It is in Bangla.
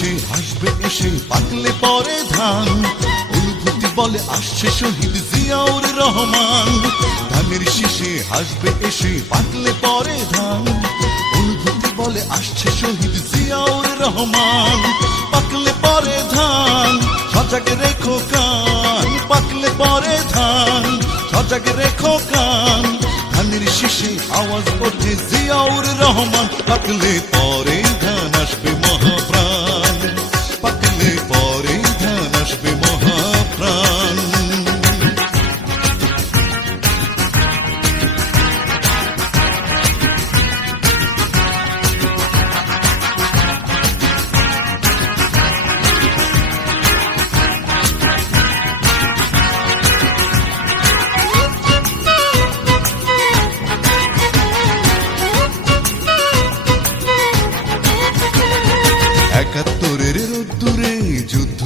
শেষে হাসবে, এসে পাকলে পরে ধান। অনুভূতি বলে আসছে শহীদ জিয়াউর রহমান। ধানের শেষে হাসবে, এসে পাকলে পরে ধান। অনুভূতি বলে আসছে শহীদ জিয়াউর রহমান। পাকলে পরে ধান, সজাগ রেখো কান। পাকলে পরে ধান, সজাগ রেখো কান। ধানের শেষে আওয়াজ ওঠে জিয়াউর রহমান। পাকলে পরে আসবে বিরোধ দূরে যুদ্ধ